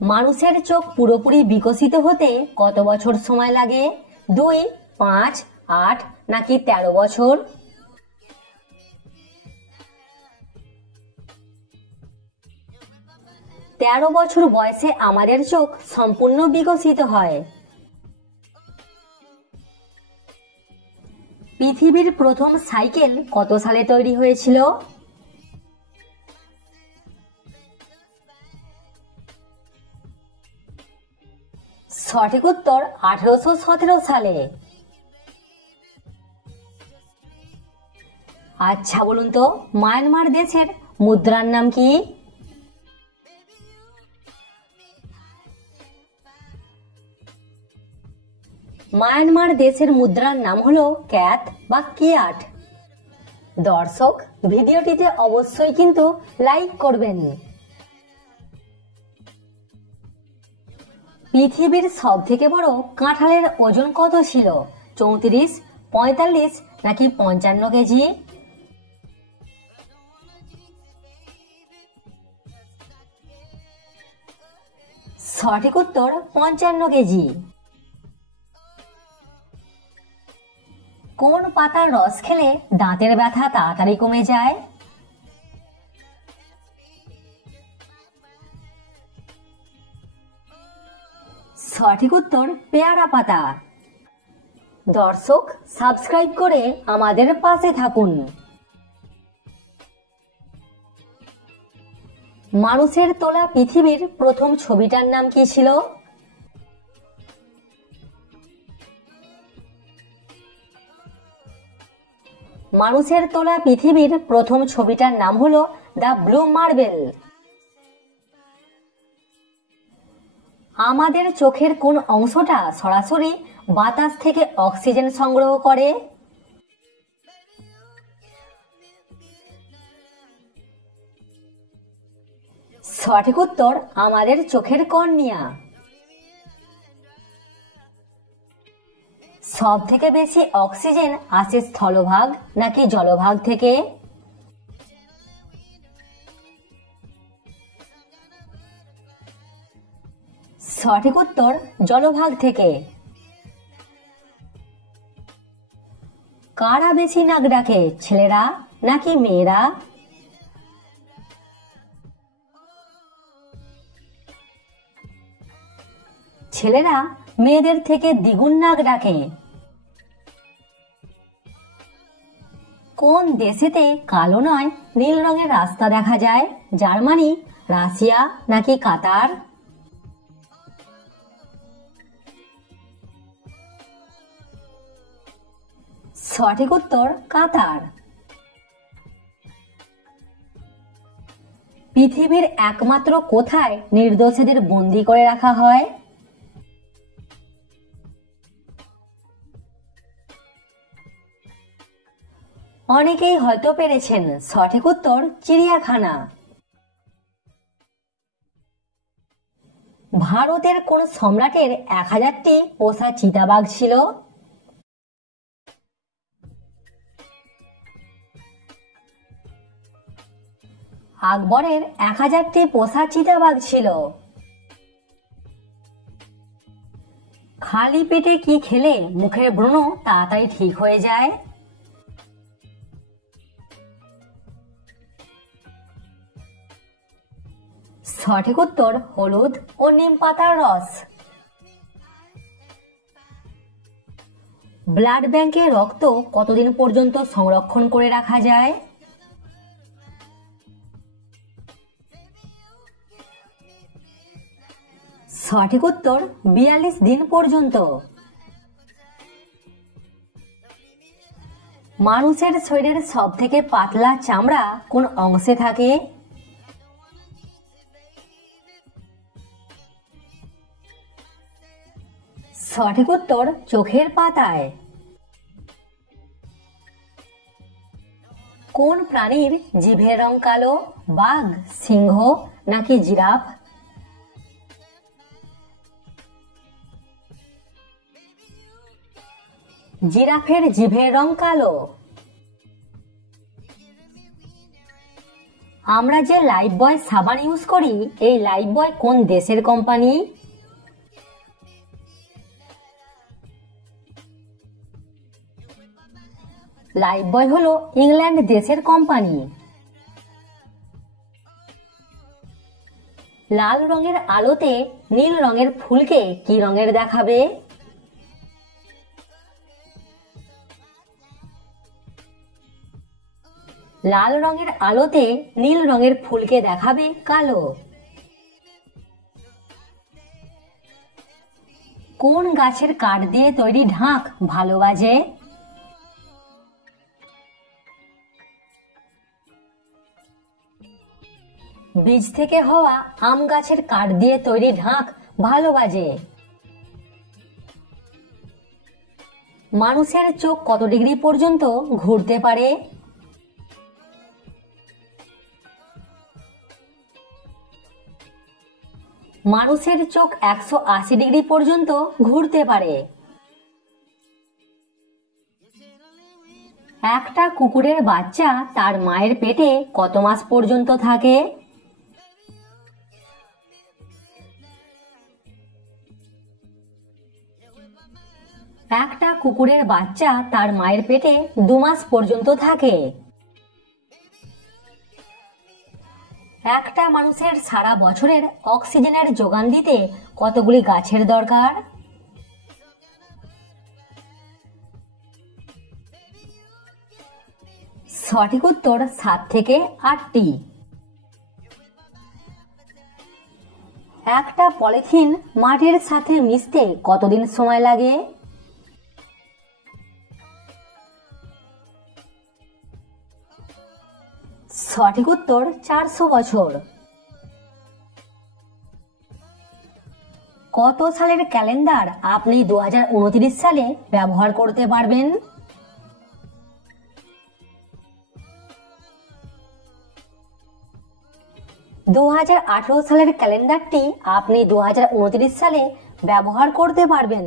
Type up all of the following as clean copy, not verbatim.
মানুষের চোখ পুরোপুরি বিকশিত হতে কত বছর সময় লাগে? 2, 5, 8 নাকি 13 বছর? তেরো বছর বয়সে আমাদের চোখ সম্পূর্ণ বিকশিত হয়। পৃথিবীর প্রথম সাইকেল কত সালে তৈরি হয়েছিল? সঠিক উত্তর 1817 সালে। আচ্ছা বলুন তো, মায়ানমার দেশের মুদ্রার নাম কি? মায়ানমার দেশের মুদ্রার নাম হলো ক্যাথ বা কিয়াট। দর্শক, ভিডিওটিতে অবশ্যই কিন্তু লাইক করবেন। পৃথিবীর সব থেকে বড় কাঁঠালের ওজন কত ছিল? 34, 45 নাকি 55 কেজি? সঠিক উত্তর 55 কেজি। কোন পাতার রস খেলে দাঁতের ব্যথা তাড়াতাড়ি কমে যায়? সঠিক উত্তর পেয়ারা পাতা। দর্শক, সাবস্ক্রাইব করে আমাদের পাশে থাকুন। মানুষের তোলা পৃথিবীর প্রথম ছবিটার নাম কি ছিল? মানুষের তোলা পৃথিবীর প্রথম ছবিটার নাম হলো দ্য ব্লু মার্বেল। আমাদের চোখের কোন অংশটা সরাসরি বাতাস থেকে অক্সিজেন সংগ্রহ করে? সঠিক উত্তর আমাদের চোখের কর্নিয়া। সব থেকে বেশি অক্সিজেন আসে স্থলভাগ নাকি জলভাগ থেকে? সঠিক উত্তর জলভাগ থেকে। কারা বেশি নাক ডাকে, ছেলেরা নাকি মেয়েরা? ছেলেরা মেয়েদের থেকে দ্বিগুণ নাক ডাকে। কোন দেশেতে কালো নয় নীল রঙের রাস্তা দেখা যায়? জার্মানি, রাশিয়া নাকি কাতার? সঠিক উত্তর কাতার। পৃথিবীর একমাত্র কোথায় নির্দোষীদের বন্দী করে রাখা হয়? অনেকেই হয়তো পেরেছেন, সঠিক উত্তর চিড়িয়াখানা। ভারতের কোন সম্রাটের 1000টি পোষা চিতাবাঘ ছিল? আকবরের 1000টি পোষা চিতাবাঘ ছিল। খালি পেটে কি খেলে মুখের ব্রণ তাড়াতাড়ি ঠিক হয়ে যায়? সঠিক উত্তর হলুদ ও নিম পাতার রস। ব্লাড ব্যাংকে রক্ত কতদিন পর্যন্ত সংরক্ষণ করে রাখা যায়? সঠিক উত্তর 42 দিন পর্যন্ত। মানুষের শরীরের সব থেকে পাতলা চামড়া কোন অংশে থাকে? সঠিক উত্তর চোখের পাতায়। কোন প্রাণীর জিভের রং কালো? বাঘ, সিংহ নাকি জিরাফ? জিরাফের জিভের রং কালো। আমরা যে লাইফবয় সাবান ইউজ করি, এই লাইফবয় কোন দেশের কোম্পানি? লাইফবয় হলো ইংল্যান্ড দেশের কোম্পানি। লাল রঙের আলোতে নীল রঙের ফুলকে কি রঙের দেখাবে? লাল রঙের আলোতে নীল রঙের ফুলকে দেখাবে কালো। কোন গাছের কাঠ দিয়ে তৈরি ঢাক ভালো বাজে? বীজ থেকে হওয়া আম গাছের কাঠ দিয়ে তৈরি ঢাক ভালো বাজে। মানুষের চোখ কত ডিগ্রি পর্যন্ত ঘুরতে পারে? মানুষের চোখ 180 ডিগ্রি পর্যন্ত ঘুরতে পারে। একটা কুকুরের বাচ্চা তার মায়ের পেটে কত মাস পর্যন্ত থাকে? একটা কুকুরের বাচ্চা তার মায়ের পেটে 2 মাস পর্যন্ত থাকে। একটা মানুষের সারা বছরের অক্সিজেনের যোগান দিতে কতগুলি গাছের দরকার? সঠিক উত্তর 7 থেকে 8টি। একটা পলিথিন মাটির সাথে মিশতে কতদিন সময় লাগে? সঠিক উত্তর 400 বছর। কত সালের ক্যালেন্ডার আপনি 2029 সালে ব্যবহার করতে পারবেন? 2018 সালের ক্যালেন্ডারটি আপনি 2029 সালে ব্যবহার করতে পারবেন।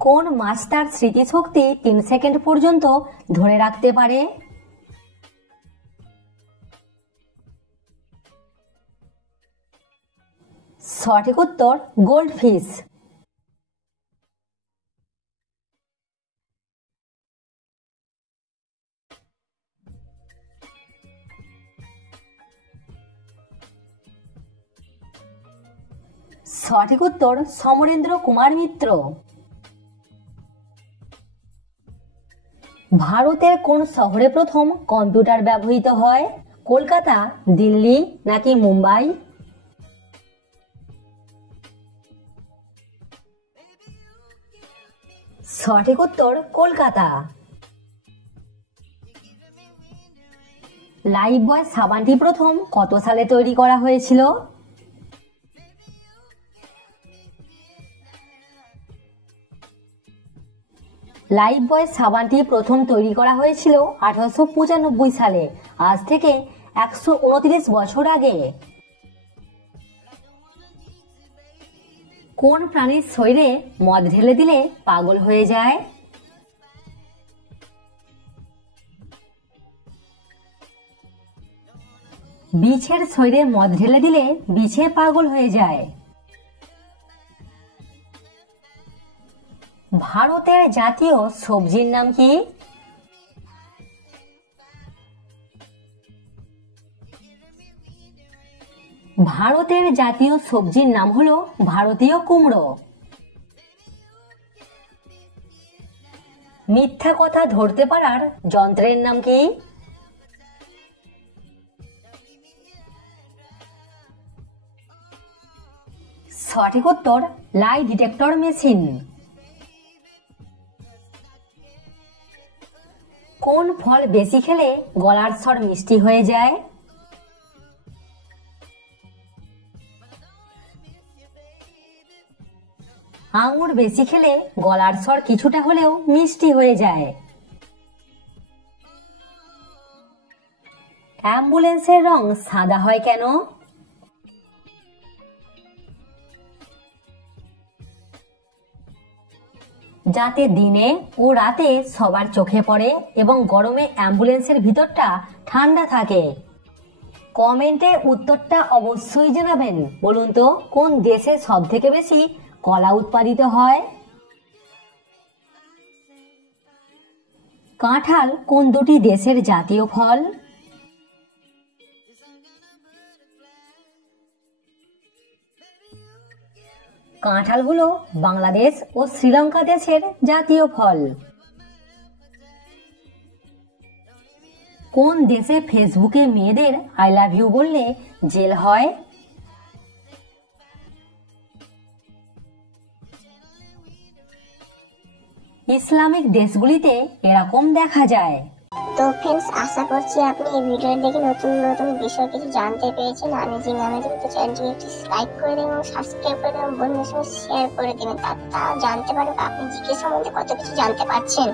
কোন মাছ তার স্মৃতিশক্তি 3 সেকেন্ড পর্যন্ত ধরে রাখতে পারে? সঠিক উত্তর গোল্ডফিশ। সঠিক উত্তর সমরেন্দ্র কুমার মিত্র। ভারতের কোন শহরে প্রথম কম্পিউটার ব্যবহৃত হয়? কলকাতা, দিল্লি নাকি মুম্বাই? সঠিক উত্তর কলকাতা। লাইফবয় সাবানটি প্রথম কত সালে তৈরি করা হয়েছিল? লাইফবয় সাবানটি প্রথম তৈরি করা হয়েছিল 1895 সালে, আজ থেকে 129 বছর আগে। কোন প্রাণীর শরীরে মদ ঢেলে দিলে পাগল হয়ে যায়? বিছের শরীরে মদ ঢেলে দিলে বিছে পাগল হয়ে যায়। ভারতের জাতীয় সবজির নাম কি? ভারতের জাতীয় সবজির নাম হলো ভারতীয় কুমড়ো। মিথ্যা কথা ধরতে পারার যন্ত্রের নাম কি? সঠিক উত্তর লাই ডিটেক্টর মেশিন। কোন ফল বেশি খেলে গলার স্বর মিষ্টি হয়ে যায়? আঙুর বেশি খেলে গলার স্বর কিছুটা হলেও মিষ্টি হয়ে যায়। অ্যাম্বুলেন্সের রং সাদা হয় কেন? যাতে দিনে ও রাতে সবার চোখে পড়ে এবং গরমে অ্যাম্বুলেন্সের ভিতরটা ঠান্ডা থাকে? কমেন্টে উত্তরটা অবশ্যই জানাবেন। বলুন তো, কোন দেশে সব থেকে বেশি কলা উৎপাদিত হয়? কাঁঠাল কোন দুটি দেশের জাতীয় ফল? কাঁঠাল হলো বাংলাদেশ ও শ্রীলঙ্কা দেশের জাতীয় ফল। কোন দেশে ফেসবুকে মেয়েদের আই লাভ ইউ বললে জেল হয়? ইসলামিক দেশগুলিতে এরকম দেখা যায়। তো ফ্রেন্ডস, আশা করছি আপনি এই ভিডিও দেখে নতুন নতুন বিষয় কিছু জানতে পেরেছেন। আমি যে চ্যানেলটিকে একটি লাইক করে দেবেন এবং সাবস্ক্রাইব করে দেবেন, বন্ধুদের সঙ্গে শেয়ার করে দেবেন, তা জানতে পারবেন আপনি জিকে সম্বন্ধে কত কিছু জানতে পারছেন।